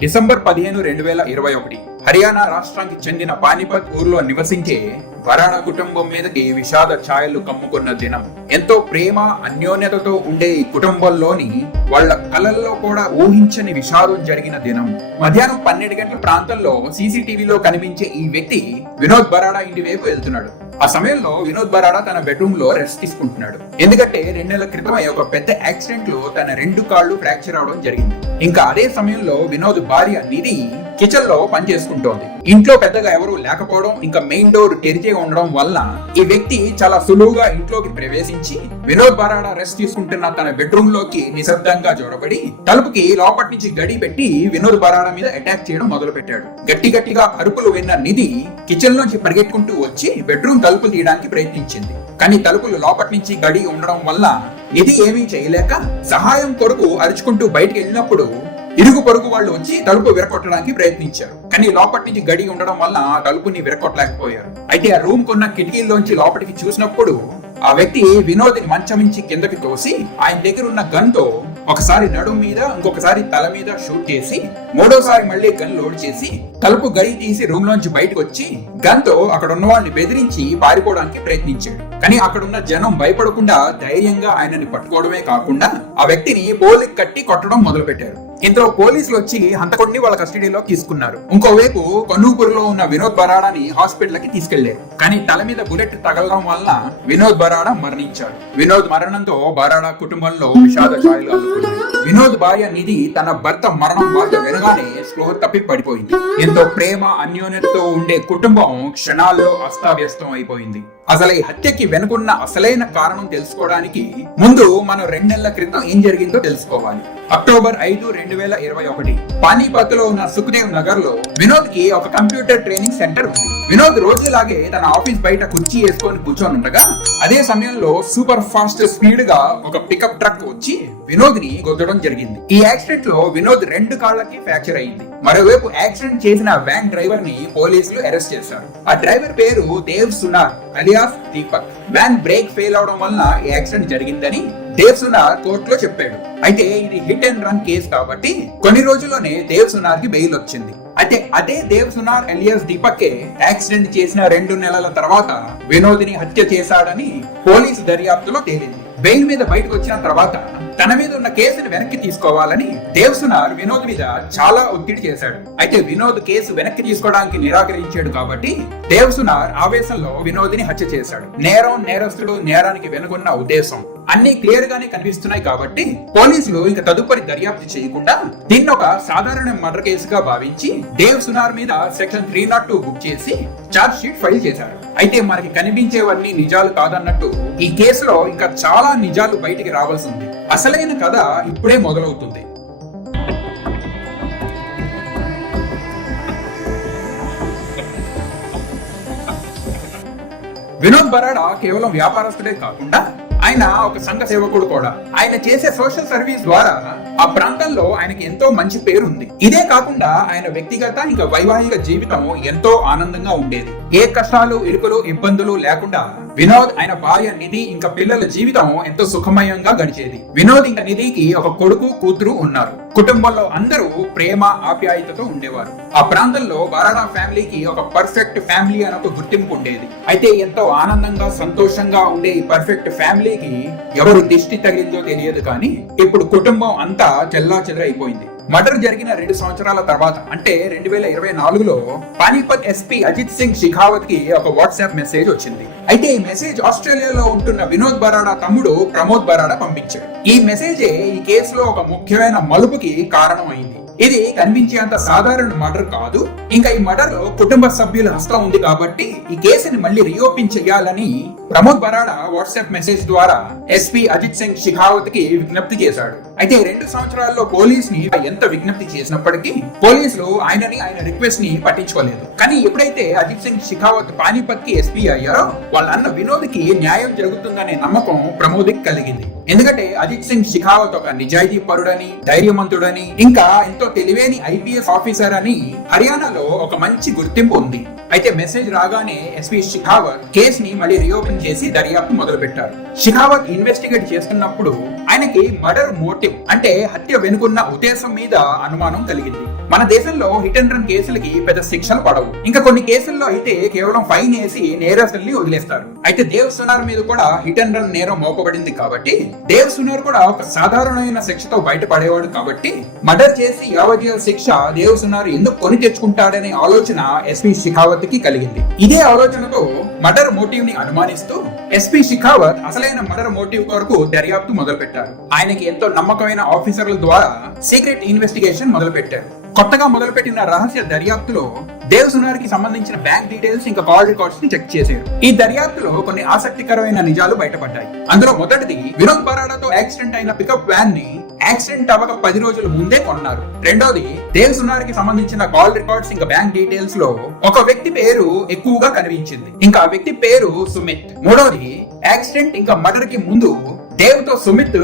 December 15, 2021 Haryana రాష్ట్రానికి చెందిన పానిపత్ ఊర్లో నివసించే బరాడా కుటుంబం మీదకి విషాద ఛాయలు కమ్ముకున్న దినం. ఎంతో ప్రేమ అన్యోన్యతతో ఉండే ఈ కుటుంబంలోని వాళ్ళ కలల్లో కూడా ఊహించని విషాదం జరిగిన దినం. మధ్యాహ్నం 12 గంటల ప్రాంతంలో సీసీటీవీలో కనిపించే ఈ వ్యక్తి వినోద్ బరాడా ఇంటి వైపు వెళ్తున్నాడు. ఆ సమయంలో వినోద్ బరాడా తన బెడ్రూమ్ లో రెస్ట్ తీసుకుంటున్నాడు. ఎందుకంటే 2 నెలల క్రితం ఒక పెద్ద యాక్సిడెంట్ లో తన 2 కాళ్ళు ఫ్రాక్చర్ అవడం జరిగింది. ఇంకా అదే సమయంలో వినోద్ భార్య నిధి కిచెన్ లో పనిచేసుకుంటోంది. ఇంట్లో పెద్దగా ఎవరు లేకపోవడం, ఇంకా మెయిన్ డోర్ తెరిచే ఉండడం వల్ల ఈ వ్యక్తి చాలా సులువుగా ఇంట్లోకి ప్రవేశించి వినోద్ బరాడా రెస్ట్ తీసుకుంటున్న తన బెడ్రూమ్ లోకి నిశ్శబ్దంగా జొరబడి తలుపుకి లోపటి నుంచి గడి పెట్టి వినోద్ బరాడా మీద అటాక్ చేయడం మొదలు పెట్టాడు. గట్టిగా అరుపులు విన్న నిధి కిచెన్ నుంచి పరిగెట్టుకుంటూ వచ్చి బెడ్రూమ్ తలుపులు తీయడానికి ప్రయత్నించింది. కానీ తలుపులు లోపటి నుంచి గడి ఉండడం వల్ల నిధి ఏమీ చేయలేక సహాయం కొరకు అరుచుకుంటూ బయటికి వెళ్ళినప్పుడు ఇరుగు పొరుగు వాళ్ళు వచ్చి తలుపు విరగొట్టడానికి ప్రయత్నించారు. కానీ లోపటి నుంచి గడి ఉండడం వల్ల ఆ తలుపుని విరగొట్టలేకపోయారు. అయితే ఆ రూమ్ కున్న కిటికీల్లోంచి లోపలికి చూసినప్పుడు ఆ వ్యక్తి వినోద్ని మంచం నుంచి కిందకి తోసి ఆయన దగ్గర ఉన్న గన్ తో ఒకసారి నడుము మీద, ఇంకొకసారి తల మీద షూట్ చేసి, మూడోసారి మళ్ళీ గన్ లోడ్ చేసి తలుపు గడి తీసి రూమ్ లోంచి బయటకు వచ్చి గన్ తో అక్కడ ఉన్న వాళ్ళని బెదిరించి పారిపోవడానికి ప్రయత్నించాడు. కానీ అక్కడ ఉన్న జనం భయపడకుండా ధైర్యంగా ఆయనని పట్టుకోవడమే కాకుండా ఆ వ్యక్తిని పోలికి కట్టి కొట్టడం మొదలు పెట్టారు. ఇంతలో పోలీసులు వచ్చి హంతకుడిని వాళ్ళ కస్టడీలో తీసుకున్నారు. ఇంకోవైపు కనూపూర్లో ఉన్న వినోద్ బరాడాని హాస్పిటల్ కి తీసుకెళ్లారు. కానీ తల మీద బుల్లెట్ తగలడం వల్ల వినోద్ బరాడా మరణించాడు. వినోద్ మరణంతో బరాడా కుటుంబంలో విషాద ఛాయలు అల్లుకున్నాయి. వినోద్ భార్య నిధి తన భర్త మరణం వార్త వినగానే స్పృహ తప్పి పడిపోయింది. ఎంతో ప్రేమ అన్యోన్యతతో ఉండే కుటుంబం క్షణాల్లో అస్తావ్యస్తం అయిపోయింది. అసలు ఈ హత్యకి వెనుకున్న అసలైన కారణం తెలుసుకోవడానికి ముందు మనం 2 నెలల క్రితం ఏం జరిగిందో తెలుసుకోవాలి. అక్టోబర్ 5, 2021 పానీపత్ లో ఉన్న సుఖ్దేవ్ నగర్ లో వినోద్ కి ఒక కంప్యూటర్ ట్రైనింగ్ సెంటర్ ఉంది. వినోద్ రోజులాగే తన ఆఫీస్ బయట కుర్చీ వేసుకొని కూర్చొని ఉండగా అదే సమయంలో సూపర్ ఫాస్ట్ స్పీడ్ గా ఒక పికప్ ట్రక్ వచ్చి వినోద్ ని గుద్దడం జరిగింది. ఈ యాక్సిడెంట్ లో వినోద్ 2 కాళ్ళకి ఫ్రాక్చర్ అయింది. మరోవైపు యాక్సిడెంట్ చేసిన వ్యాన్ డ్రైవర్ ని పోలీసులు అరెస్ట్ చేశారు. ఆ డ్రైవర్ పేరు Dev Sunar alias Deepak. Van brake fail అవడం వల్ల ఈ యాక్సిడెంట్ జరిగిందని దేవ్ సునార్ కోర్టులో చెప్పాడు. అయితే ఇది హిట్ అండ్ రన్ కేసు కాబట్టి కొన్ని రోజుల్లోనే దేవ్ సునార్ కి బెయిల్ వచ్చింది. అయితే అదే దేవ్ సునార్ ఎలియాస్ దీపక్ యాక్సిడెంట్ చేసిన 2 నెలల తర్వాత వినోద్ని హత్య చేశాడని పోలీసు దర్యాప్తులో తేలింది. బెయిల్ మీద బయటకు వచ్చిన తర్వాత తన మీద ఉన్న కేసును వెనక్కి తీసుకోవాలని దేవ్ సునార్ వినోద్ మీద చాలా ఒత్తిడి చేశాడు. అయితే వినోద్ కేసు వెనక్కి తీసుకోవడానికి నిరాకరించాడు కాబట్టి దేవ్ సునార్ ఆవేశంలో వినోద్ని హత్య చేశాడు. నేరం, నేరస్తుడు, నేరానికి వెనుకున్న ఉద్దేశం అన్ని క్లియర్ గానే కనిపిస్తున్నాయి కాబట్టి పోలీసులు ఇంకా తదుపరి దర్యాప్తు చేయకుండా దీన్ని ఒక సాధారణ మర్డర్ కేసుగా భావించి దేవ్ సునార్ మీద సెక్షన్ 302 బుక్ చేసి చార్జ్ షీట్ ఫైల్ చేశారు. అయితే మనకి కనిపించేవన్నీ నిజాలు కాదన్నట్టు ఈ కేసులో ఇంకా చాలా నిజాలు బయటికి రావాల్సి ఉంది. అసలైన కథ ఇప్పుడే మొదలవుతుంది. వినోద్ బరాడా కేవలం వ్యాపారస్తుడే కాకుండా ఆయన ఒక సంఘ సేవకుడు కూడా. ఆయన చేసే సోషల్ సర్వీస్ ద్వారా ఆ ప్రాంతంలో ఆయనకి ఎంతో మంచి పేరు ఉంది. ఇదే కాకుండా ఆయన వ్యక్తిగత ఇంకా వైవాహిక జీవితం ఎంతో ఆనందంగా ఉండేది. ఏ కష్టాలు, ఇరుకులు, ఇబ్బందులు లేకుండా వినోద్, ఆయన భార్య నిధి ఇంకా పిల్లల జీవితం ఎంతో సుఖమయంగా గడిచేది. వినోద్ ఇంకా నిధికి ఒక కొడుకు, కూతురు ఉన్నారు. కుటుంబంలో అందరూ ప్రేమ, ఆప్యాయతతో ఉండేవారు. ఆ ప్రాంతంలో బరాడా ఫ్యామిలీకి ఒక పర్ఫెక్ట్ ఫ్యామిలీ అని ఒక గుర్తింపు ఉండేది. అయితే ఎంతో ఆనందంగా, సంతోషంగా ఉండే ఈ పర్ఫెక్ట్ ఫ్యామిలీకి ఎవరు దిష్టి తగిలిందో తెలియదు కానీ ఇప్పుడు కుటుంబం అంతా చెల్లాచెదరైపోయింది. మర్డర్ జరిగిన 2 సంవత్సరాల తర్వాత అంటే 2024లో పానీపత్ ఎస్పీ అజిత్ సింగ్ షెకావత్ కి ఒక వాట్సాప్ మెసేజ్ వచ్చింది. అయితే ఈ మెసేజ్ ఆస్ట్రేలియాలో ఉంటున్న వినోద్ బరాడా తమ్ముడు ప్రమోద్ బరాడా పంపించాడు. ఈ మెసేజే ఈ కేసులో ఒక ముఖ్యమైన మలుపుకి కారణం అయింది. ఇది కనిపించేంత సాధారణ మర్డర్ కాదు. ఇంకా ఈ మర్డర్ లో కుటుంబ సభ్యుల హస్తం ఉంది కాబట్టి ఈ కేసుని మళ్ళీ రీఓపెన్ చేయాలని ప్రమోద్ బరాడా వాట్సాప్ మెసేజ్ ద్వారా ఎస్పీ అజిత్ సింగ్ షెకావత్ కి విజ్ఞప్తి చేశాడు. అయితే 2 సంవత్సరాల్లో పోలీస్ ని ఎంత విజ్ఞప్తి చేసినప్పటికీ పోలీసులు ఆయన రిక్వెస్ట్ ని పట్టించుకోలేదు. కానీ ఎప్పుడైతే అజిత్ సింగ్ షెకావత్ పానీపత్ కి ఎస్పీ అయ్యారో వాళ్ళ అన్న వినోద్ కి న్యాయం జరుగుతుందనే నమ్మకం ప్రమోద్ కి కలిగింది. ఎందుకంటే అజిత్ సింగ్ షెకావత్ ఒక నిజాయితీ పరుడని, ధైర్యవంతుడని, ఇంకా ఎంతో తెలివైన ఐపీఎస్ ఆఫీసర్ అని హర్యానాలో ఒక మంచి గుర్తింపు ఉంది. అయితే మెసేజ్ రాగానే ఎస్పీ షెకావత్ కేసుని మళ్ళీ రీఓపెన్ చేసి దర్యాప్తు మొదలు పెట్టారు. షెకావత్ ఇన్వెస్టిగేట్ చేస్తున్నప్పుడు ఆయనకి మర్డర్ మోటివ్ అంటే హత్య వెనుకున్న ఉద్దేశం మీద అనుమానం కలిగింది. మన దేశంలో హిట్ అండ్ రన్ కేసులకి పెద్ద శిక్షలు పడవు. ఇంకా కొన్ని కేసుల్లో అయితే కేవలం ఫైన్ వేసి నేరస్తుల్ని వదిలేస్తారు. అయితే దేవ్ సునార్ మీద కూడా హిట్ అండ్ రన్ నేరం మోపబడింది కాబట్టి దేవ్ సునార్ కూడా ఒక సాధారణమైన శిక్షతో బయటపడేవాడు కాబట్టి మర్డర్ చేసి యావజ్జీవ శిక్ష దేవ్ సునార్ ఎందుకు కొని తెచ్చుకుంటాడనే ఆలోచన ఎస్పీ షెకావత్ కి కలిగింది. ఇదే ఆలోచనతో మర్డర్ మోటివ్ ని అనుమానిస్తూ ఎస్పీ షెకావత్ అసలైన మర్డర్ మోటివ్ కొరకు దర్యాప్తు మొదలు పెట్టారు. ఆయనకి ఎంతో నమ్మకమైన ఆఫీసర్ల ద్వారా సీక్రెట్ ఇన్వెస్టిగేషన్ మొదలు పెట్టారు. కొత్తగా మొదలుపెట్టిన రహస్య దర్యాప్తులో దేవ్ సునార్ కి సంబంధించిన బ్యాంక్ డీటెయిల్స్ ఇంకా కాల్ రికార్డ్స్ ని చెక్ చేశారు. ఈ దర్యాప్తులో కొన్ని ఆసక్తికరమైన నిజాలు బయటపడ్డాయి. అందులో మొదటిది, వినోద్ బరాడాతో యాక్సిడెంట్ అయిన పికప్ వ్యాన్ ని యాక్సిడెంట్ అవ్వక 10 రోజుల ముందే కొన్నారు. రెండోది, దేవ్ సునార్ కి సంబంధించిన కాల్ రికార్డ్స్ ఇంకా బ్యాంక్ డీటెయిల్స్ లో ఒక వ్యక్తి పేరు ఎక్కువగా కనిపించింది. ఇంకా ఆ వ్యక్తి పేరు సుమిత్. మూడోది, యాక్సిడెంట్ ఇంకా మర్డర్ కి ముందు దేవ్ తో సుమిత్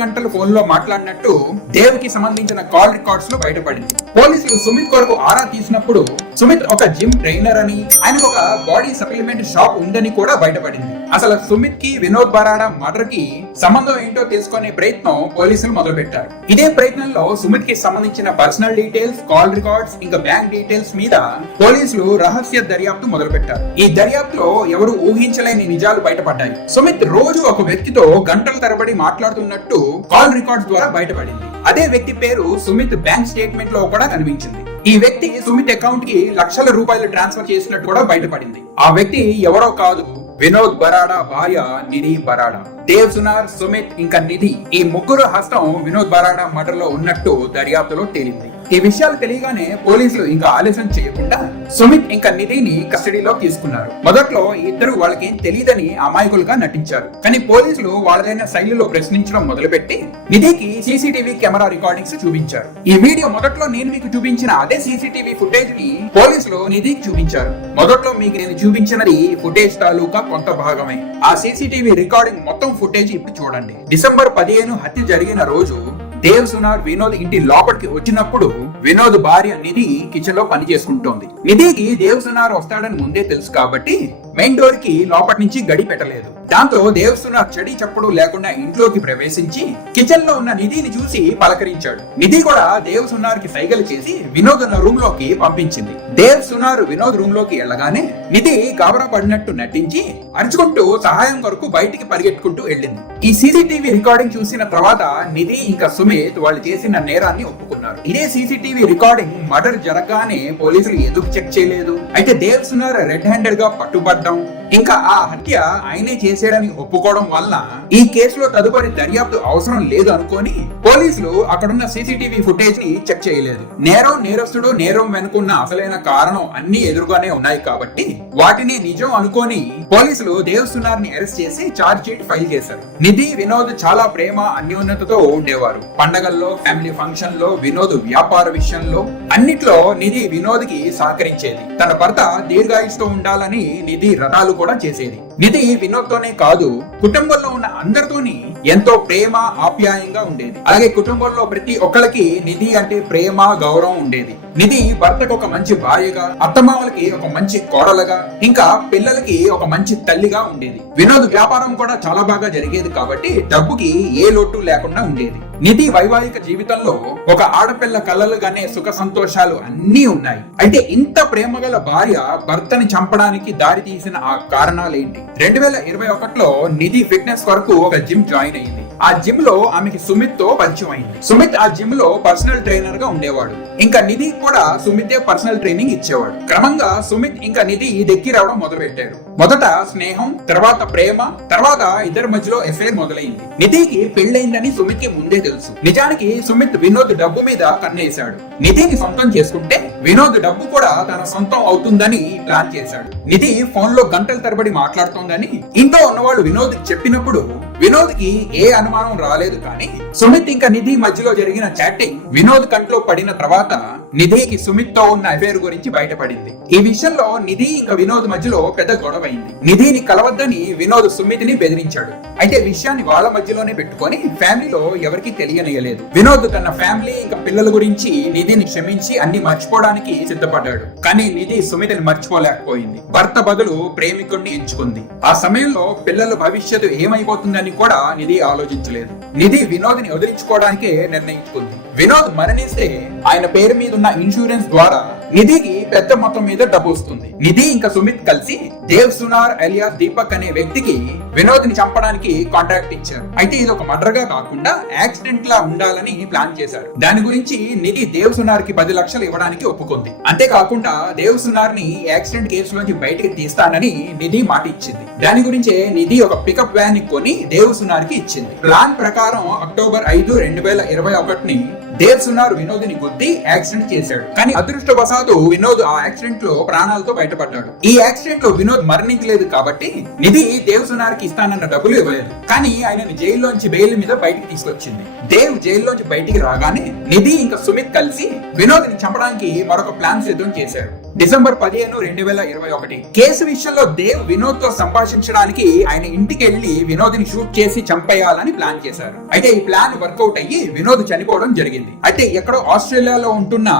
గంటలు ఫోన్ లో మాట్లాడినట్టు దేవ్ కి సంబంధించిన కాల్ రికార్డ్స్ లో బయటపడింది. పోలీసులు సుమిత్ కొరకు ఆరా తీసినప్పుడు సుమిత్ ఒక జిమ్ ట్రైనర్ అని, ఆయనకు ఒక బాడీ సప్లిమెంట్ షాప్ ఉందని కూడా బయటపడింది. అసలు సుమిత్ కి వినోద్ బరాడా మర్డర్ కి సంబంధం ఏంటో తెలుసుకునే ప్రయత్నం పోలీసులు మొదలు పెట్టారు. ఇదే ప్రయత్నంలో సుమిత్ కి సంబంధించిన పర్సనల్ డీటెయిల్స్, కాల్ రికార్డ్స్ ఇంకా బ్యాంక్ డీటెయిల్స్ మీద పోలీసులు రహస్య దర్యాప్తు మొదలు పెట్టారు. ఈ దర్యాప్తులో ఎవరు ఊహించలేని నిజాలు బయటపడ్డాయి. సుమిత్ రోజు ఒక వ్యక్తితో గంటల తరబడి మాట్లాడుతున్నట్టు కాల్ రికార్డ్స్ ద్వారా బయటపడింది. అదే వ్యక్తి పేరు సుమిత్ బ్యాంక్ స్టేట్మెంట్ లో కూడా కనిపించింది. ఈ వ్యక్తి సుమిత్ అకౌంట్ కి లక్షల రూపాయలు ట్రాన్స్ఫర్ చేసినట్టు కూడా బయటపడింది. ఆ వ్యక్తి ఎవరో కాదు, వినోద్ బరాడా భార్య నిధి బరాడా. దేవ్ సునార్, సుమిత్ ఇంకా నిధి ఈ ముగ్గురు హస్తం వినోద్ బరాడా మర్డర్ లో ఉన్నట్టు దర్యాప్తులో తేలింది. ఈ విషయాలు తెలియగానే పోలీసులు ఇంకా ఆలస్యం చేయకుండా సుమిత్ ఇంకా నిధిని కస్టడీలో తీసుకున్నారు. మొదట్లో ఇద్దరు వాళ్ళకేం తెలియదని అమాయకులుగా నటించారు. కానీ పోలీసులు వాళ్ళదైన శైలిలో ప్రశ్నించడం మొదలుపెట్టి నిధికి సీసీటీవీ కెమెరా రికార్డింగ్స్ చూపించారు. ఈ వీడియో మొదట్లో నేను మీకు చూపించిన అదే సీసీటీవీ ఫుటేజ్ ని పోలీసులు నిధికి చూపించారు. మొదట్లో మీకు నేను చూపించినది ఫుటేజ్ తాలూకా కొంత భాగమే. ఆ సీసీటీవీ రికార్డింగ్ మొత్తం ఫుటేజ్ ఇప్పుడు చూడండి. డిసెంబర్ 15 హత్య జరిగిన రోజు దేవ్ సునార్ వినోద్ ఇంటి లోపలికి వచ్చినప్పుడు వినోద్ భార్య నిధి కిచెన్ లో పని చేసుకుంటోంది. నిధికి దేవ్ సునార్ వస్తాడని ముందే తెలుసు కాబట్టి మెయిన్ డోర్ కి లోపటి నుంచి గడి పెట్టలేదు. దాంతో దేవ్ సునార్ చెడి చప్పుడు లేకుండా ఇంట్లోకి ప్రవేశించి కిచెన్ లో ఉన్న నిధిని చూసి పలకరించాడు. నిధి కూడా దేవ్ సునార్ కి సైగలు చేసి వినోద్ ఉన్న రూమ్ లోకి పంపించింది. దేవ్ సునార్ వినోద్ రూమ్ లోకి వెళ్ళగానే నిధి గాబరా పడినట్టు నటించి అరుచుకుంటూ సహాయం కొరకు బయటికి పరిగెట్టుకుంటూ వెళ్ళింది. ఈ సీసీటీవీ రికార్డింగ్ చూసిన తర్వాత నిధి ఇంకా సుమిత్ వాళ్ళు చేసిన నేరాన్ని ఒప్పుకున్నారు. ఇదే సీసీటీవీ రికార్డింగ్ మర్డర్ జరగగానే పోలీసులు ఎందుకు చెక్ చేయలేదు? అయితే దేవ్ సునార్ రెడ్ హ్యాండెడ్ గా పట్టుబడ్డం ఇంకా ఆ హత్య ఆయనే చేసాడని ఒప్పుకోవడం వల్ల ఈ కేసులో తదుపరి దర్యాప్తు అవసరం లేదు అనుకొని పోలీసులు అక్కడున్న సీసీటీవీ ఫుటేజ్ ని చెక్ చేయలేదు. నేరం, నేరస్తుడు, నేరం వెనుకున్న అసలైన కారణం అన్ని ఎదురుగానే ఉన్నాయి కాబట్టి వాటిని నిజం అనుకొని పోలీసులు దేవ్ సునార్ ని అరెస్ట్ చేసి ఛార్జ్ షీట్ ఫైల్ చేశారు. నిధి, వినోద్ చాలా ప్రేమ అన్యోన్యతతో ఉండేవారు. పండగల్లో, ఫ్యామిలీ ఫంక్షన్ లో, వినోద్ వ్యాపార విషయంలో అన్నిట్లో నిధి వినోద్ కి సహకరించేది. తన భర్త దీర్ఘాయుష్తో ఉండాలని నిధి రథాలు కూడా చేసేది. నిధి వినోద్ తోనే కాదు, కుటుంబంలో ఉన్న అందరితోని ఎంతో ప్రేమ, ఆప్యాయంగా ఉండేది. అలాగే కుటుంబంలో ప్రతి ఒక్కరికి నిధి అంటే ప్రేమ, గౌరవం ఉండేది. నిధి భర్తకు ఒక మంచి భార్యగా, అత్తమామలకి ఒక మంచి కోడలుగా, ఇంకా పిల్లలకి ఒక మంచి తల్లిగా ఉండేది. వినోద్ వ్యాపారం కూడా చాలా బాగా జరిగేది కాబట్టి డబ్బుకి ఏ లోటు లేకుండా ఉండేది. నిధి వైవాహిక జీవితంలో ఒక ఆడపిల్ల కలలుగానే సుఖ సంతోషాలు అన్నీ ఉన్నాయి. అయితే ఇంత ప్రేమగల భార్య భర్తని చంపడానికి దారి తీసిన ఆ కారణాలేంటి? 2021లో నిధి ఫిట్నెస్ కొరకు ఒక జిమ్ జాయిన్ అయింది. ఆ జిమ్ లో ఆమెకి సుమిత్ తో పరిచయం అయింది. సుమిత్ ఆ జిమ్ లో పర్సనల్ ట్రైనర్ గా ఉండేవాడు. ఇంకా నిధి కూడా సుమిత్ పర్సనల్ ట్రైనింగ్ ఇచ్చేవాడు. క్రమంగా సుమిత్ ఇంకా నిధి దగ్గర రావడం మొదలు పెట్టారు. మొదట స్నేహం, తర్వాత ప్రేమ, తర్వాత ఇద్దరి మధ్యలో ఎఫైర్ మొదలైంది. నిధికి పెళ్లైందని సుమిత్ కి ముందే తెలుసు. నిజానికి సుమిత్ వినోద్ డబ్బు మీద కన్నేశాడు. నిధిని సొంతం చేసుకుంటే వినోద్ డబ్బు కూడా తన సొంతం అవుతుందని ప్లాన్ చేశాడు. నిధి ఫోన్ లో గంటల తరబడి మాట్లాడుతోందని ఇంట్లో ఉన్నవాళ్ళు వినోద్ చెప్పినప్పుడు వినోద్ కి ఏ అనుమానం అనుమానం రాలేదు కానీ సుమిత్ ఇంకా నిధి మధ్యలో జరిగిన చాటింగ్ వినోద్ కంట్లో పడిన తర్వాత నిధికి సుమిత్ తో ఉన్న అఫేర్ గురించి బయటపడింది. ఈ విషయంలో నిధి ఇంకా వినోద్ మధ్యలో పెద్ద గొడవ అయింది. నిధిని కలవద్దని వినోద్ సుమిత్ ని బెదిరించాడు. అయితే విషయాన్ని వాళ్ళ మధ్యలోనే పెట్టుకొని ఫ్యామిలీలో ఎవరికి తెలియనియలేదు. వినోద్ తన ఫ్యామిలీ ఇంకా పిల్లల గురించి నిధిని క్షమించి అన్ని మర్చిపోవడానికి సిద్ధపడ్డాడు. కానీ నిధి సుమిత్ని మర్చిపోలేకపోయింది. భర్త బదులు ప్రేమికుడిని ఎంచుకుంది. ఆ సమయంలో పిల్లల భవిష్యత్తు ఏమైపోతుందని కూడా నిధి ఆలోచించలేదు. నిధి వినోద్ ని వదిలించుకోవడానికే నిర్ణయించుకుంది. వినోద్ మరణిస్తే ఆయన పేరు మీద ఉన్న ఇన్సూరెన్స్ ద్వారా నిధికి పెద్ద మొత్తం మీద డబ్బు వస్తుంది. నిధి ఇంకా సుమిత్ కలిసి దేవ్ సునార్ అలియాస్ దీపక్ అనే వ్యక్తికి వినోద్ ని చంపడానికి కాంట్రాక్ట్ ఇచ్చారు. అయితే ఇది ఒక మర్డర్ గా కాకుండా యాక్సిడెంట్ లా ఉండాలని ప్లాన్ చేశారు. దాని గురించి నిధి దేవ్ సునార్ కి 10 లక్షలు ఇవ్వడానికి ఒప్పుకుంది. అంతేకాకుండా దేవ్ సునార్ ని యాక్సిడెంట్ కేసులోంచి బయటికి తీస్తానని నిధి మాట ఇచ్చింది. దాని గురించే నిధి ఒక పికప్ వ్యాన్ ని కొని దేవ్ సునార్ కి ఇచ్చింది. ప్లాన్ ప్రకారం అక్టోబర్ 5, 2021 దేవ్ సునార్ వినోద్ ని గుద్ది యాక్సిడెంట్ చేశాడు. కానీ అదృష్టవశాత్తు వినోద్ ఆ యాక్సిడెంట్ లో ప్రాణాలతో బయటపడ్డాడు. ఈ యాక్సిడెంట్ లో వినోద్ మరణించలేదు కాబట్టి నిధి దేవ్ సునార్ కి ఇస్తానన్న డబ్బులు ఇవ్వలేదు. కానీ ఆయనని జైల్లోంచి బెయిల్ మీద బయటికి తీసుకొచ్చింది. దేవ్ జైల్లోంచి బయటికి రాగానే నిధి ఇంకా సుమిత్ కలిసి వినోద్ ని చంపడానికి మరొక ప్లాన్ సిద్ధం చేశారు. డిసెంబర్ 15, 2021 కేసు విషయంలో దేవ్ వినోద్ తో సంభాషించడానికి ఆయన ఇంటికి వెళ్లి వినోద్ ని షూట్ చేసి చంపేయాలని ప్లాన్ చేశారు. అయితే ఈ ప్లాన్ వర్కౌట్ అయ్యి వినోద్ చనిపోవడం జరిగింది. అయితే ఎక్కడో ఆస్ట్రేలియాలో ఉంటున్న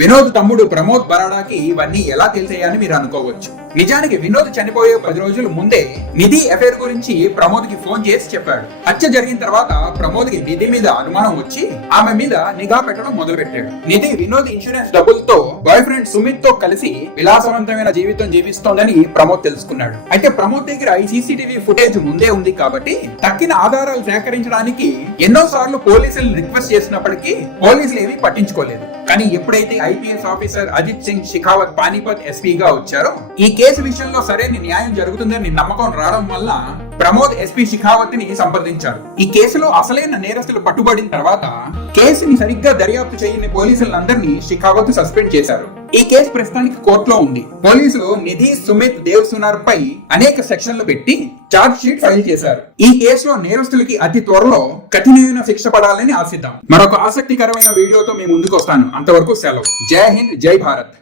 వినోద్ తమ్ముడు ప్రమోద్ బరాడాకి ఇవన్నీ ఎలా తెలిసాయని మీరు అనుకోవచ్చు. నిజానికి వినోద్ చనిపోయే 10 రోజుల ముందే నిధి అఫేర్ గురించి ప్రమోద్ కి ఫోన్ చేసి చెప్పాడు. హత్య జరిగిన తర్వాత ప్రమోద్ కి నిధి మీద అనుమానం వచ్చి ఆమె మీద నిఘా పెట్టడం మొదలు పెట్టాడు. నిధి వినోద్ ఇన్సూరెన్స్ డబ్బులతో బాయ్ ఫ్రెండ్ సుమిత్ తో కలిసి విలాసవంతమైన జీవితం జీవిస్తోందని ప్రమోద్ తెలుసుకున్నాడు. అయితే ప్రమోద్ దగ్గర ఈ సీసీటీవీ ఫుటేజ్ ముందే ఉంది కాబట్టి తక్కిన ఆధారాలు సేకరించడానికి ఎన్నో సార్లు పోలీసులు రిక్వెస్ట్ చేసినప్పటికీ పోలీసులు ఏమీ పట్టించుకోలేదు. కానీ ఎప్పుడైతే ఐపీఎస్ ఆఫీసర్ అజిత్ సింగ్ షెకావత్ పానీపత్ ఎస్పీగా వచ్చారో ఈ కేసు విషయంలో సరైన న్యాయం జరుగుతుందని నమ్మకం రావడం వల్ల ప్రమోద్ ఎస్పీ షెకావత్ ని సంప్రదించారు. ఈ కేసులో అసలైన నేరస్తులు పట్టుబడిన తర్వాత కేసుని సరిగ్గా దర్యాప్తు చేయని పోలీసులందరినీ షెకావత్ సస్పెండ్ చేశారు. ఈ కేసు ప్రస్తుతానికి కోర్టులో ఉంది. పోలీసులు నిధి, సుమిత్, దేవ్ సునార్ పై అనేక సెక్షన్లు పెట్టి చార్జ్ షీట్ ఫైల్ చేశారు. ఈ కేసులో నేరస్తులకి అతి త్వరలో కఠినమైన శిక్ష పడాలని ఆశిద్దాం. మరొక ఆసక్తికరమైన వీడియోతో మీ ముందుకు వస్తాను. అంతవరకు సెలవు. జై హింద్, జై భారత్.